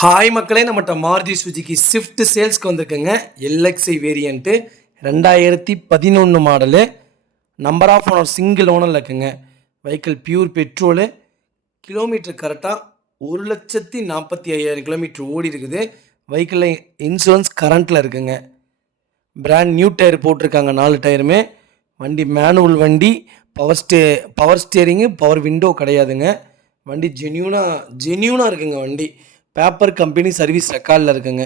Hi மக்களே, நம்மகிட்ட Maruti Suzuki Swift சேல்ஸ்க்கு வந்திருக்குங்க. LXI variant 2011 model. Number of owner single ஓனரில் இருக்குங்க. Vehicle pure petrol. கிலோமீட்டர் கரெக்டாக 1,45,000 கிலோமீட்டர் ஓடி இருக்குது. வெஹிக்கிளில் இன்சூரன்ஸ் கரண்ட்டில் இருக்குங்க. பிராண்ட் நியூ டயர் போட்டிருக்காங்க 4 டயருமே. வண்டி மேனுவல் வண்டி. பவர் ஸ்டேரிங்கு, பவர் விண்டோ கிடையாதுங்க. வண்டி ஜென்யூனாக இருக்குங்க. வண்டி பேப்பர் கம்பெனி சர்வீஸ் ரெக்கார்டில் இருக்குங்க.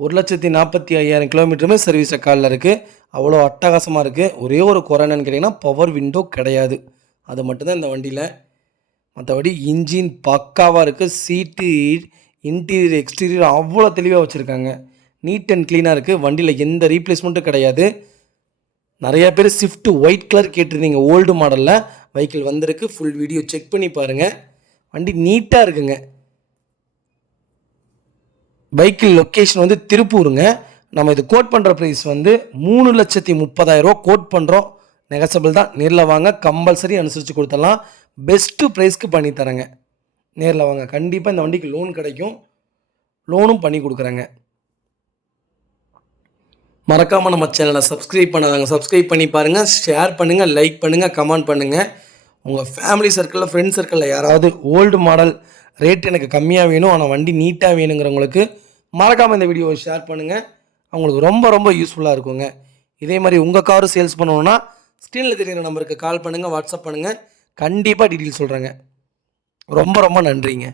1,45,000 கிலோமீட்டருமே சர்வீஸ் ரெக்கார்டில் இருக்குது. அவ்வளோ அட்டகாசமாக இருக்குது. ஒரே ஒரு குறை என்னன்னு கேட்டிங்கன்னா, பவர் விண்டோ கிடையாது. அது மட்டும்தான் இந்த வண்டியில். மற்றபடி இன்ஜின் பக்காவாக இருக்குது. சீட்டு, இன்டீரியர், எக்ஸ்டீரியர் அவ்வளோ தெளிவாக வச்சுருக்காங்க. நீட் அண்ட் க்ளீனாக இருக்குது. வண்டியில் எந்த ரீப்ளேஸ்மெண்ட்டும் கிடையாது. நிறையா பேர் ஸ்விஃப்ட் ஒயிட் கலர் கேட்டிருந்தீங்க. ஓல்டு மாடலில் வெஹிக்கிள் வந்திருக்கு. ஃபுல் வீடியோ செக் பண்ணி பாருங்கள். வண்டி நீட்டாக இருக்குங்க. வெஹிக்கிள் லொக்கேஷன் வந்து திருப்பூருங்க. நம்ம இது கோட் பண்ணுற ப்ரைஸ் வந்து 3,30,000 கோட் பண்ணுறோம். நெகசபிள் தான். நேரில் வாங்க, கம்பல்சரி அனுசரித்து கொடுத்துடலாம். பெஸ்ட்டு ப்ரைஸ்க்கு பண்ணித்தரேங்க. நேரில் வாங்க. கண்டிப்பாக இந்த வண்டிக்கு லோன் கிடைக்கும். லோனும் பண்ணி கொடுக்குறேங்க. மறக்காமல் நம்ம சேனலை சப்ஸ்கிரைப் பண்ணாதாங்க. சப்ஸ்கிரைப் பண்ணி பாருங்கள், ஷேர் பண்ணுங்கள், லைக் பண்ணுங்கள், கமெண்ட் பண்ணுங்கள். உங்கள் ஃபேமிலி சர்க்கிளில், ஃப்ரெண்ட்ஸ் சர்க்கிளில் யாராவது ஓல்டு மாடல் ரேட் எனக்கு கம்மியாக வேணும் ஆனால் வண்டி நீட்டாக வேணுங்கிறவங்களுக்கு மறக்காமல் இந்த வீடியோவை ஷேர் பண்ணுங்கள். அவங்களுக்கு ரொம்ப ரொம்ப யூஸ்ஃபுல்லாக இருக்குங்க. இதே மாதிரி உங்கள் காரும் சேல்ஸ் பண்ணணுன்னா ஸ்க்ரீனில் தெரிகிற நம்பருக்கு கால் பண்ணுங்கள், வாட்ஸ்அப் பண்ணுங்கள். கண்டிப்பாக டீட்டெயில் சொல்கிறேங்க. ரொம்ப ரொம்ப நன்றிங்க.